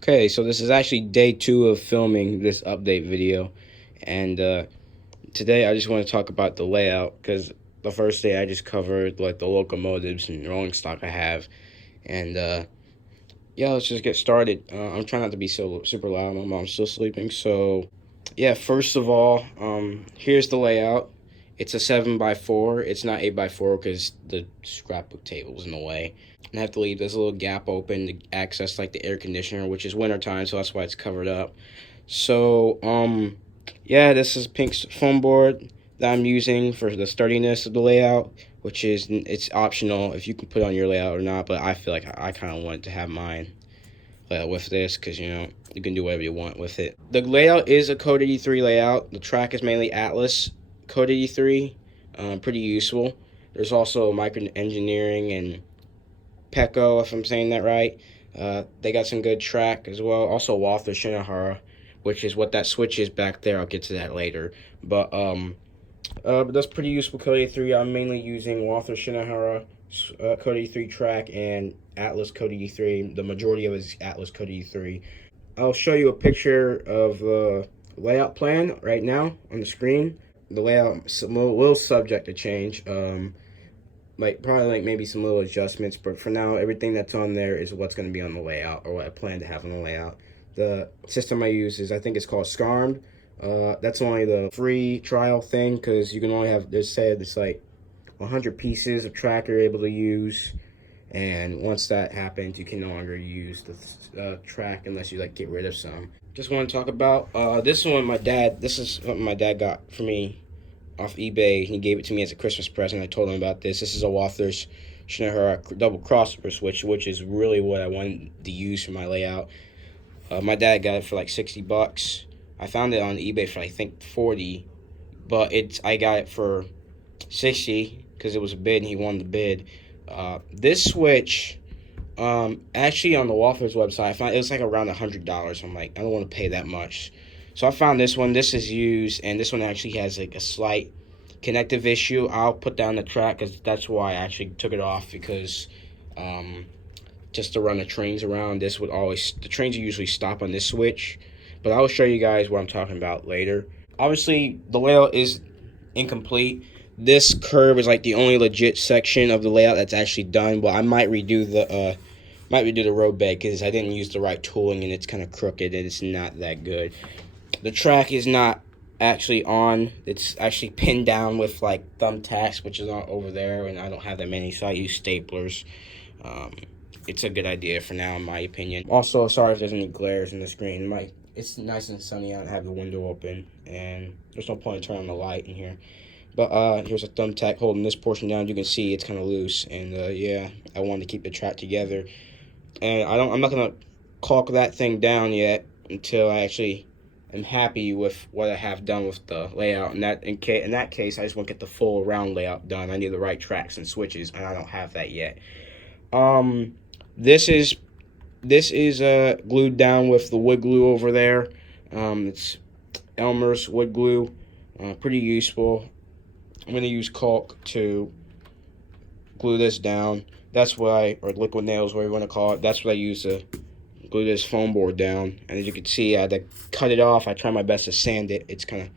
Okay, so this is actually day 2 of filming this update video, and today I just want to talk about the layout because the first day I just covered like the locomotives and rolling stock I have, and yeah, let's just get started. I'm trying not to be so super loud. My mom's still sleeping, so yeah. First of all, here's the layout. It's a 7x4. It's not 8x4 because the scrapbook table's in the way. And I have to leave this little gap open to access like the air conditioner, which is wintertime, so that's why it's covered up. So, yeah, this is Pink's foam board that I'm using for the sturdiness of the layout, which is it's optional if you can put on your layout or not. But I feel like I kind of wanted to have mine with this because you can do whatever you want with it. The layout is a Code 83 layout. The track is mainly Atlas Code 83, pretty useful. There's also micro engineering and Pecco, if I'm saying that right. They got some good track as well. Also Walther Shinohara, which is what that switch is back there. I'll get to that later. But that's pretty useful Code 83. I'm mainly using Walther Shinohara Code 83 track and Atlas Code 83. The majority of it is Atlas Code 83. I'll show you a picture of the layout plan right now on the screen. The layout will subject to change. Probably maybe some little adjustments, but for now everything that's on there is what's going to be on the layout, or what I plan to have on the layout. The system I use is, I think it's called Scarmed. That's only the free trial thing because you can only have, they said it's like 100 pieces of track you're able to use, and once that happens you can no longer use the track unless you like get rid of some. Just want to talk about this is what my dad got for me off eBay. He gave it to me as a Christmas present. I told him about this. This is a Walther's Shinohara double crossover switch, which is really what I wanted to use for my layout. My dad got it for like $60. I found it on eBay for I think 40, but I got it for 60 because it was a bid and he won the bid. This switch, actually on the Walther's website, I found it was like around $100. I'm like, I don't want to pay that much. So I found this one. This is used, and this one actually has like a slight connective issue. I'll put down the track because that's why I actually took it off, because just to run the trains around, the trains usually stop on this switch. But I will show you guys what I'm talking about later. Obviously, the layout is incomplete. This curve is like the only legit section of the layout that's actually done. But I might redo the road bed because I didn't use the right tooling and it's kind of crooked and it's not that good. The track is not actually on. It's actually pinned down with like thumbtacks, which is not over there, and I don't have that many, so I use staplers. It's a good idea for now, in my opinion. Also, sorry if there's any glares in the screen. It's nice and sunny out. I have the window open, and there's no point in turning on the light in here. But here's a thumbtack holding this portion down. You can see it's kind of loose, and yeah, I wanted to keep the track together. And I'm not gonna caulk that thing down yet until I actually am happy with what I have done with the layout. In that case, I just want to get the full round layout done. I need the right tracks and switches, and I don't have that yet. This is glued down with the wood glue over there. It's Elmer's wood glue, pretty useful. I'm gonna use caulk to glue this down. Or liquid nails, whatever you want to call it. That's what I use to glue this foam board down. And as you can see, I had to cut it off. I try my best to sand it. It's kind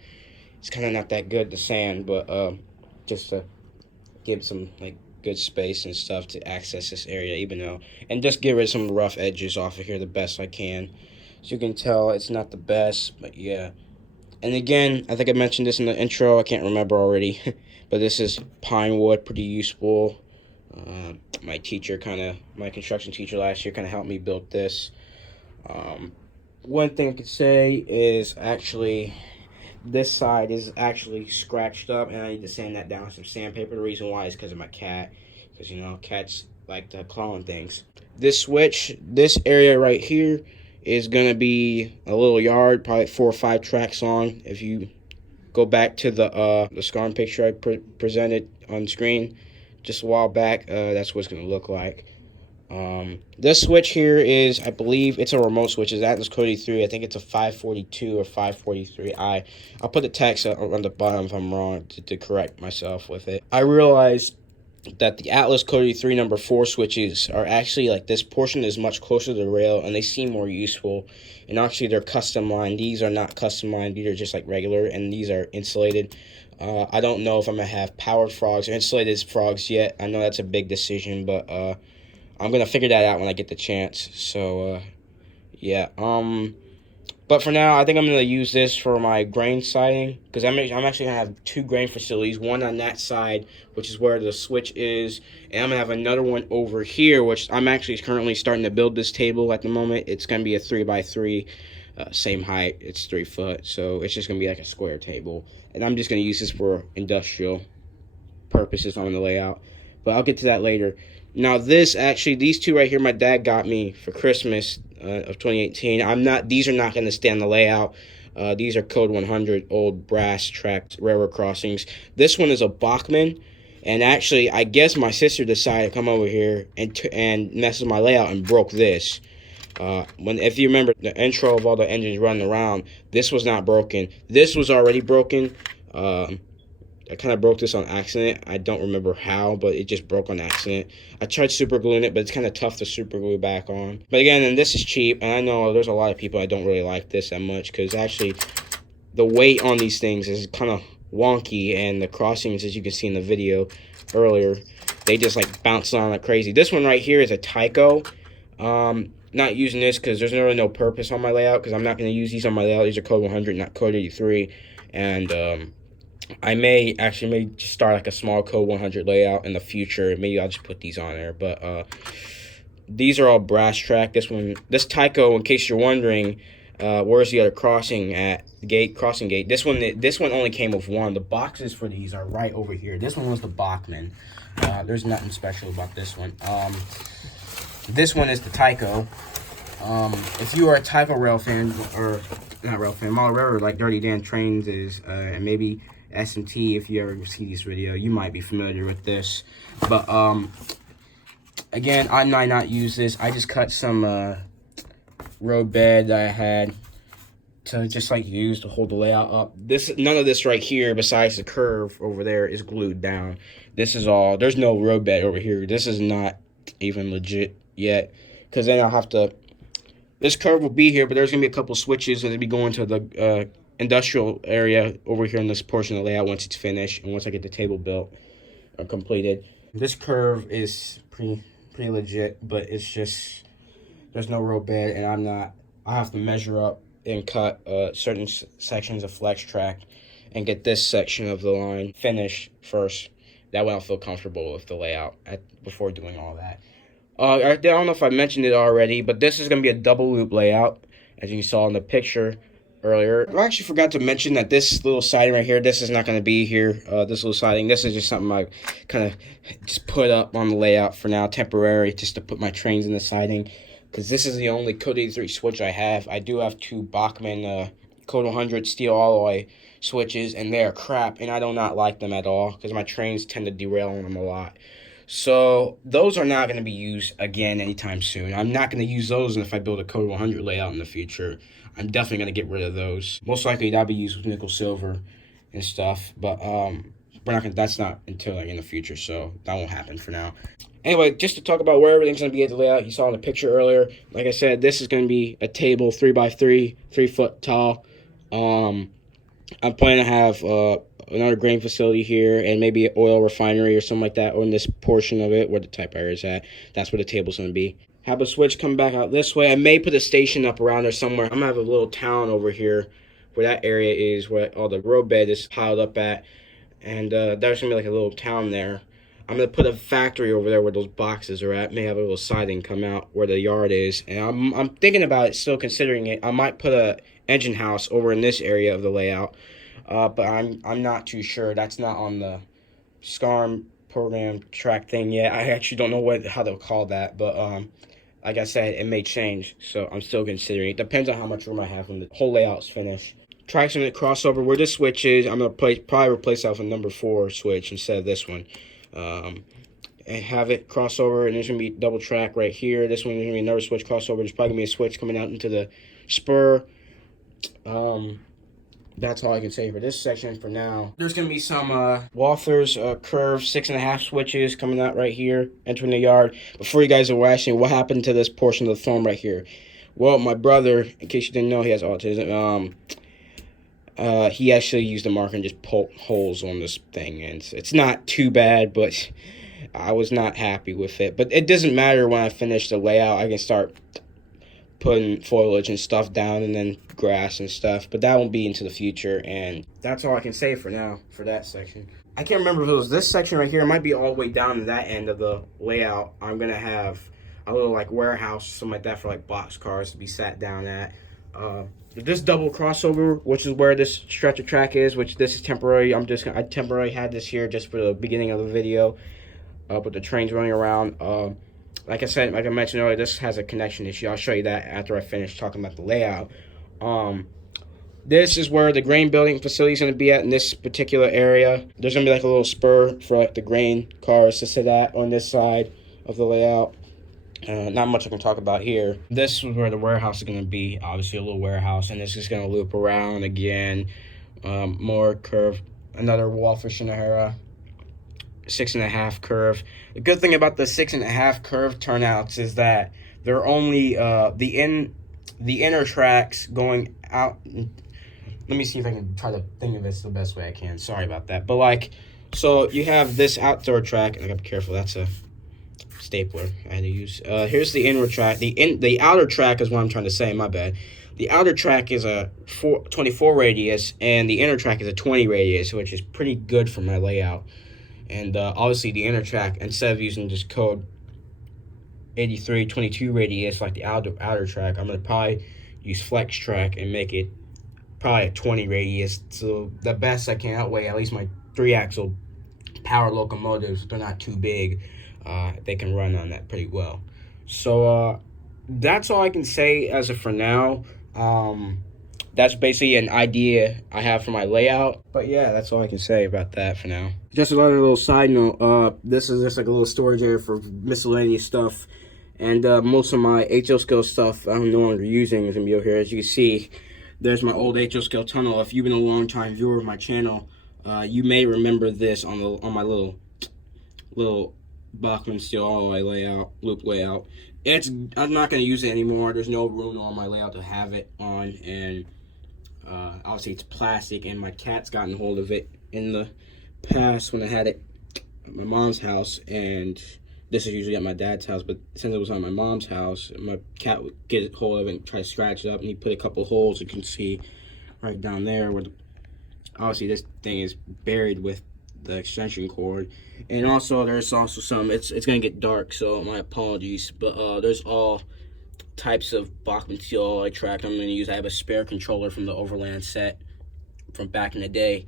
of not that good to sand, but just to give some like good space and stuff to access this area, and just get rid of some rough edges off of here the best I can. As you can tell, it's not the best, but yeah. And again, I think I mentioned this in the intro. I can't remember already, but this is pine wood, pretty useful. My construction teacher last year kind of helped me build this. One thing I could say is actually this side is actually scratched up, and I need to sand that down with some sandpaper. The reason why is because of my cat, because cats like to claw on things. This area right here is gonna be a little yard, probably 4 or 5 tracks long. If you go back to the scarring picture I presented on screen just a while back, that's what it's going to look like. This switch here is, I believe it's a remote switch. It's Atlas Code 3. I think it's a 542 or 543i. I'll put the text on the bottom if I'm wrong to correct myself with it. I realized that the Atlas Cody 3 number 4 switches are actually like this portion is much closer to the rail and they seem more useful. And actually they're custom lined. These are not custom lined, these are just like regular, and these are insulated. I don't know if I'm gonna have powered frogs or insulated frogs yet. I know that's a big decision, but I'm gonna figure that out when I get the chance. So yeah. But for now, I think I'm going to use this for my grain siding, because I'm actually going to have 2 grain facilities, one on that side, which is where the switch is, and I'm going to have another one over here, which I'm actually currently starting to build this table at the moment. It's going to be a 3x3, same height, it's 3 foot, so it's just going to be like a square table, and I'm just going to use this for industrial purposes on the layout, but I'll get to that later. Now these 2 right here, my dad got me for Christmas of 2018. These are not going to stay on the layout. These are Code 100 old brass tracked railroad crossings. This one is a Bachmann, and actually, I guess my sister decided to come over here and mess with my layout and broke this. If you remember the intro of all the engines running around, this was not broken. This was already broken. I kind of broke this on accident. I don't remember how, but it just broke on accident. I tried super gluing it, but it's kind of tough to super glue back on. But again, and this is cheap, and I know there's a lot of people that don't really like this that much, because actually the weight on these things is kind of wonky, and the crossings, as you can see in the video earlier, they just like bounce on like crazy. This one right here is a Tyco. Not using this because there's really no purpose on my layout, because I'm not going to use these on my layout. These are Code 100, not Code 83, and I may start like a small Code 100 layout in the future. Maybe I'll just put these on there. But these are all brass track. This Tyco, in case you're wondering, where's the other crossing at? Crossing gate. This one only came with one. The boxes for these are right over here. This one was the Bachmann. There's nothing special about this one. This one is the Tyco. If you are a Tyco rail fan, or not rail fan, model railroad like Dirty Dan Trains is, and maybe S&T, if you ever see this video, you might be familiar with this. But again, I might not use this. I just cut some road bed that I had to just like use to hold the layout up. None of this right here, besides the curve over there, is glued down. This is all. There's no road bed over here. This is not even legit yet, because then I'll have to. This curve will be here, but there's gonna be a couple switches that'll be going to the industrial area over here in this portion of the layout once it's finished, and once I get the table built or completed. This curve is pretty legit, but it's just there's no road bed, and I have to measure up and cut certain sections of flex track and get this section of the line finished first. That way I'll feel comfortable with the layout before doing all that. I don't know if I mentioned it already, but this is going to be a double loop layout, as you saw in the picture earlier. I actually forgot to mention that this little siding right here, this is not going to be here. This little siding, this is just something I kind of just put up on the layout for now, temporary, just to put my trains in the siding, because this is the only Code 83 switch I have. I do have 2 Bachmann Code 100 steel alloy switches, and they're crap, and I do not like them at all, because my trains tend to derail on them a lot. So those are not going to be used again anytime soon. I'm not going to use those if I build a Code 100 layout in the future. I'm definitely going to get rid of those. Most likely that'll be used with nickel silver and stuff, but that's not until like in the future, so that won't happen for now. Anyway, just to talk about where everything's going to be at the layout, you saw in the picture earlier. Like I said, this is going to be a table 3x3, 3 foot tall. I'm planning to have another grain facility here, and maybe an oil refinery or something like that, or in this portion of it where the typewriter is at. That's where the table's going to be. Have a switch come back out this way. I may put a station up around there somewhere. I'm going to have a little town over here where that area is, where all the road bed is piled up at, and there's going to be like a little town there. I'm going to put a factory over there where those boxes are at. May have a little siding come out where the yard is, and I'm thinking about it, still considering it. I might put a engine house over in this area of the layout, but I'm not too sure. That's not on the SCARM program track thing yet. I actually don't know how they'll call that, but like I said, it may change, so I'm still considering it. Depends on how much room I have when the whole layout's finished. Traction and crossover, where this switch is, I'm going to probably replace that with a number 4 switch instead of this one. And have it crossover, and there's going to be double track right here. This one, there's going to be another switch crossover. There's probably going to be a switch coming out into the spur. that's all I can say for this section for now. There's gonna be some Walther's curve 6.5 switches coming out right here, entering the yard. Before you guys are asking what happened to this portion of the foam right here, well, my brother, in case you didn't know, he has autism. He actually used a marker and just poked holes on this thing, and it's not too bad, but I was not happy with it. But it doesn't matter. When I finish the layout, I can start putting foliage and stuff down, and then grass and stuff, but that won't be into the future. And that's all I can say for now for that section. I can't remember if it was this section right here. It might be all the way down to that end of the layout. I'm gonna have a little like warehouse, something like that, for like box cars to be sat down at. This double crossover, which is where this stretcher track is, which this is temporary. I temporarily had this here just for the beginning of the video, but the train's running around. Like I mentioned earlier, this has a connection issue. I'll show you that after I finish talking about the layout. This is where the grain building facility is going to be at in this particular area. There's going to be like a little spur for like the grain cars to sit at on this side of the layout. Not much I can talk about here. This is where the warehouse is going to be, obviously a little warehouse, and this is going to loop around again. More curve, another Walther Shinohara 6.5 curve. The good thing about the 6.5 curve turnouts is that they're only the inner tracks going out. Let me see if I can try to think of this the best way I can. Sorry about that. But like, so you have this outdoor track, and I gotta be careful. That's a stapler I had to use. Here's the inner track. The outer track is what I'm trying to say. My bad. The outer track is a 24 radius, and the inner track is a 20 radius, which is pretty good for my layout. And obviously the inner track, instead of using just code 83 22 radius like the outer track, I'm gonna probably use flex track and make it probably a 20 radius, so the best I can outweigh at least my 3-axle power locomotives. They're not too big. They can run on that pretty well. So that's all I can say as of for now. That's basically an idea I have for my layout. But yeah, that's all I can say about that for now. Just another little side note, this is just like a little storage area for miscellaneous stuff. And most of my HO scale stuff I'm no longer using is going to be over here. As you can see, there's my old HO scale tunnel. If you've been a long time viewer of my channel, you may remember this on my little Bachmann steel alloy layout, loop layout. I'm not going to use it anymore. There's no room on my layout to have it on, and obviously it's plastic, and my cat's gotten hold of it in the past when I had it at my mom's house, and this is usually at my dad's house, but since it was on my mom's house, my cat would get hold of it and try to scratch it up, and he put a couple holes you can see right down there where obviously this thing is buried with the extension cord. And also there's also some, it's gonna get dark, so my apologies, but there's all types of Bachmann steel alloy track I'm gonna use. I have a spare controller from the Overland set from back in the day.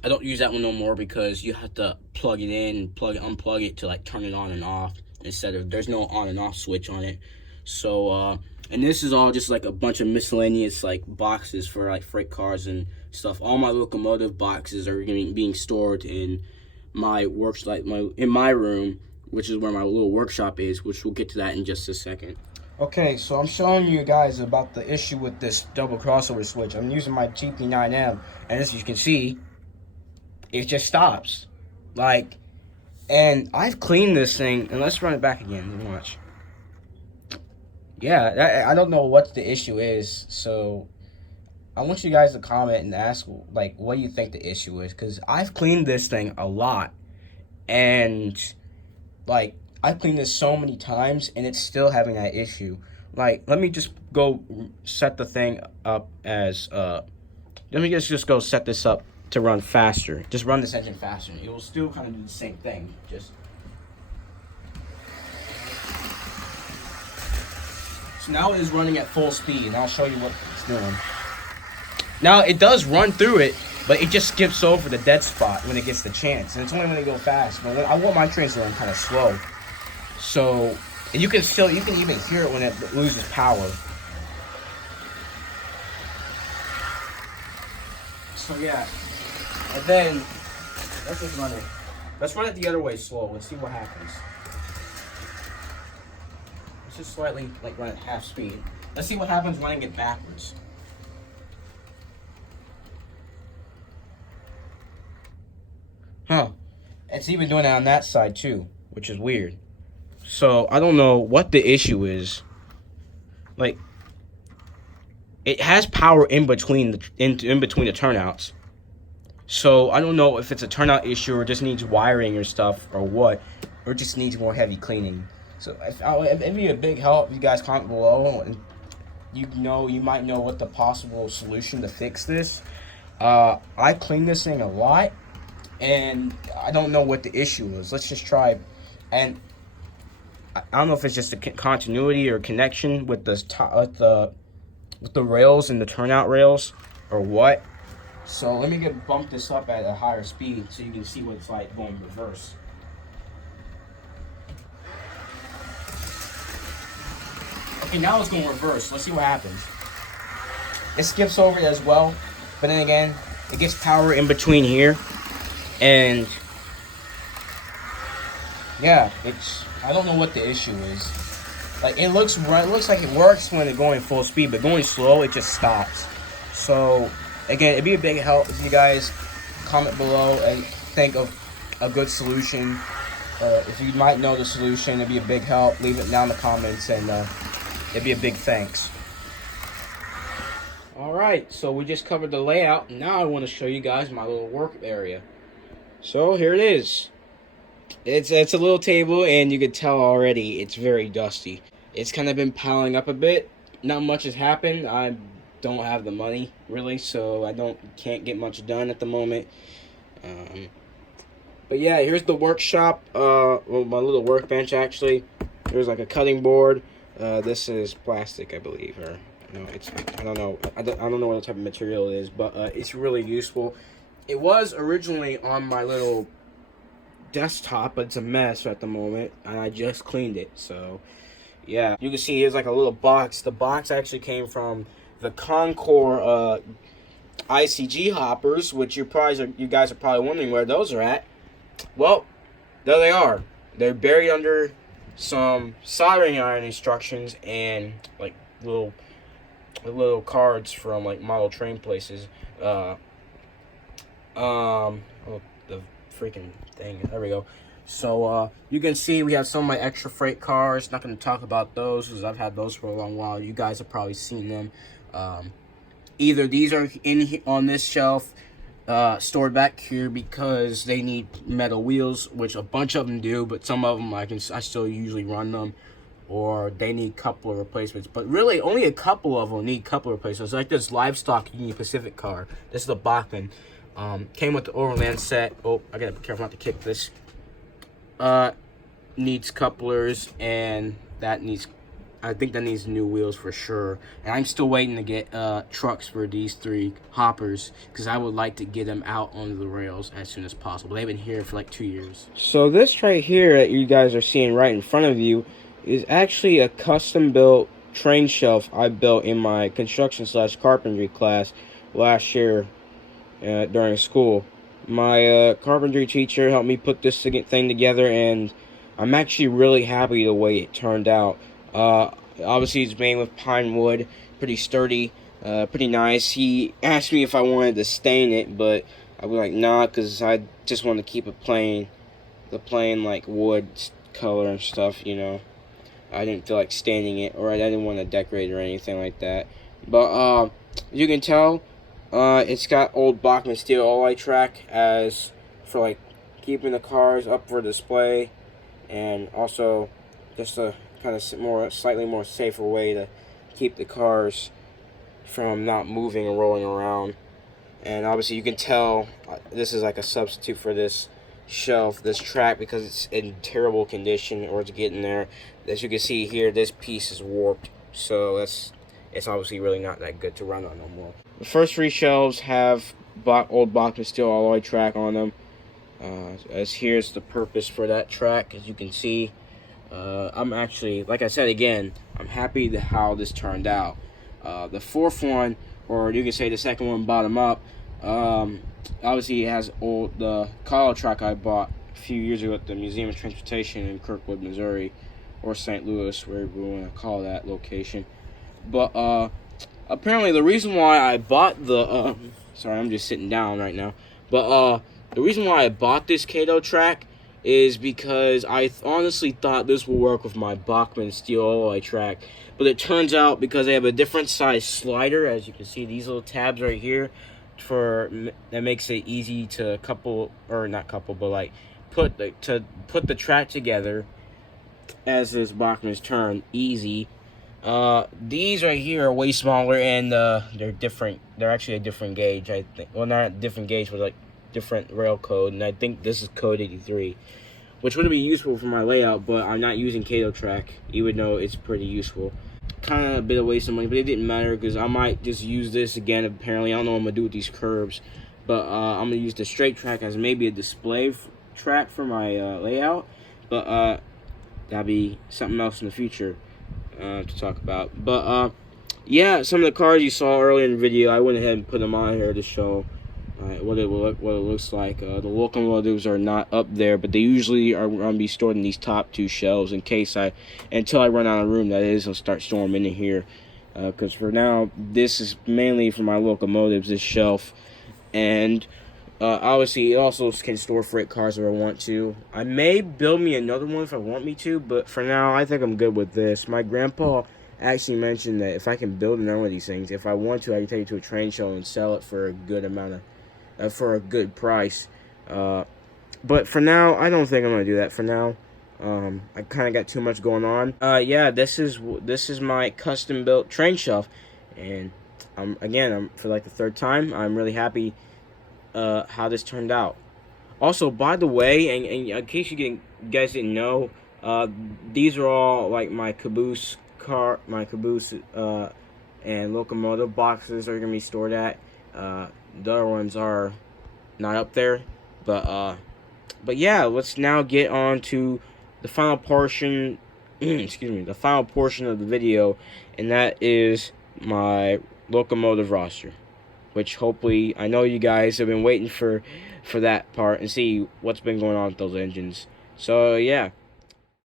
I don't use that one no more because you have to plug it in, unplug it to like turn it on and off, instead of, there's no on and off switch on it. So and this is all just like a bunch of miscellaneous like boxes for like freight cars and stuff. All my locomotive boxes are being stored in my in my room, which is where my little workshop is, which we'll get to that in just a second. Okay, so I'm showing you guys about the issue with this double crossover switch. I'm using my GP9M, and as you can see, it just stops. Like, and I've cleaned this thing, and let's run it back again and watch. Yeah, I don't know what the issue is, so I want you guys to comment and ask, like, what do you think the issue is? Because I've cleaned this thing a lot, and, like, I've cleaned this so many times, and it's still having that issue. Like, let me just go set the thing up as, let me just go set this up to run faster. Just run this engine faster. It will still kind of do the same thing. Just. So now it is running at full speed, and I'll show you what it's doing. Now, it does run through it, but it just skips over the dead spot when it gets the chance. And it's only when they go fast. But I want my trains to run kind of slow. So, and you can even hear it when it loses power. So yeah, and then let's just run it. Let's run it the other way slow. Let's see what happens. Let's just slightly like run at half speed. Let's see what happens running it backwards. It's even doing it on that side too, which is weird. So I don't know what the issue is. Like, it has power in between in between the turnouts. So I don't know if it's a turnout issue or just needs wiring or stuff or what, or just needs more heavy cleaning. So it'd be a big help if you guys comment below, and you might know what the possible solution to fix this. I clean this thing a lot, and I don't know what the issue is. Let's just try, and I don't know if it's just a continuity or connection with the rails and the turnout rails or what. So let me bump this up at a higher speed so you can see what it's like going reverse. Okay, now it's going reverse. Let's see what happens. It skips over it as well, but then again, it gets power in between here, and yeah, I don't know what the issue is. Like, it looks like it works when it's going full speed, but going slow, it just stops. So again, it'd be a big help if you guys comment below and think of a good solution. If you might know the solution, it'd be a big help. Leave it down in the comments, and it'd be a big thanks. Alright, so we just covered the layout. Now I want to show you guys my little work area. So here it is. It's a little table, and you can tell already it's very dusty. It's kind of been piling up a bit. Not much has happened. I don't have the money really, so I can't get much done at the moment. But yeah, here's the workshop. Well, my little workbench actually. There's like a cutting board. This is plastic, I believe, or no, I don't know. I don't know what type of material it is, but it's really useful. It was originally on my little desktop, but it's a mess at the moment, and I just cleaned it. So yeah, you can see here's like a little box. The box actually came from the Concord ICG hoppers, which you guys are probably wondering where those are at. Well, there they are. They're buried under some soldering iron instructions and like little cards from like model train places. Oh, the freaking thing. There we go. So you can see we have some of my extra freight cars. Not going to talk about those because I've had those for a long while. You guys have probably seen them. Either these are on this shelf, stored back here because they need metal wheels, which a bunch of them do, but some of them I still usually run them, or they need coupler replacements. But really, only a couple of them need coupler replacements. Like this livestock Union Pacific car. This is the Bachman. Came with the Overland set. Oh, I gotta be careful not to kick this. Needs couplers, and I think that needs new wheels for sure. And I'm still waiting to get trucks for these 3 hoppers because I would like to get them out onto the rails as soon as possible. They've been here for like 2 years. So this right here that you guys are seeing right in front of you is actually a custom built train shelf I built in my construction/carpentry class last year during school. My carpentry teacher helped me put this thing together, and I'm actually really happy the way it turned out. Obviously it's made with pine wood, pretty sturdy, pretty nice. He asked me if I wanted to stain it, but I was like, nah, because I just want to keep it plain, the plain like wood color and stuff, you know. I didn't feel like staining it, or I didn't want to decorate it or anything like that. But you can tell it's got old Bachman steel alloy track as for like keeping the cars up for display, and also just a kind of slightly more safer way to keep the cars from not moving and rolling around. And obviously you can tell this is like a substitute for this shelf, this track, because it's in terrible condition or it's getting there. As you can see here, this piece is warped, so it's obviously really not that good to run on no more. The first 3 shelves have old Bachman steel alloy track on them. As here's the purpose for that track, as you can see. I'm actually, like I said again, I'm happy how this turned out. The 4th one, or you can say the 2nd one bottom up, obviously it has the collar track I bought a few years ago at the Museum of Transportation in Kirkwood, Missouri, or St. Louis, wherever we want to call that location. But apparently the reason why I bought the sorry, I'm just sitting down right now. But The reason why I bought this Kato track is because I honestly thought this would work with my Bachmann steel alloy track, but it turns out because they have a different size slider, as you can see these little tabs right here, that makes it easy to couple, or not couple, but like put the track together as this Bachmann's turn easy. These right here are way smaller, and they're different. They're actually a different gauge, I think. Well, not a different gauge, but like different rail code, and I think this is code 83, which would be useful for my layout, but I'm not using Kato track, even though it's pretty useful. Kind of a bit of waste of money, but it didn't matter because I might just use this again. Apparently, I don't know what I'm gonna do with these curves, but I'm gonna use the straight track as maybe a display track for my layout, but that'll be something else in the future to talk about. But yeah, some of the cars you saw earlier in the video, I went ahead and put them on here to show what it looks like. The locomotives are not up there, but they usually are going to be stored in these top two shelves in case until I run out of room, that is, I'll start storing them in here. Because for now, this is mainly for my locomotives, this shelf. And obviously, it also can store freight cars if I want to. I may build me another one if I want me to, but for now, I think I'm good with this. My grandpa actually mentioned that if I can build another one of these things, if I want to, I can take it to a train show and sell it for a good amount of for a good price. But for now, I don't think I'm gonna do that for now. I kind of got too much going on. Yeah, this is my custom built train shelf, and I'm for like the third time. I'm really happy how this turned out. Also, by the way, and in case you guys didn't know, these are all like my caboose and locomotive boxes are gonna be stored at. The other ones are not up there, but yeah, let's now get on to the final portion. Excuse me, the final portion of the video, and that is my locomotive roster, which hopefully I know you guys have been waiting for that part and see what's been going on with those engines. So yeah,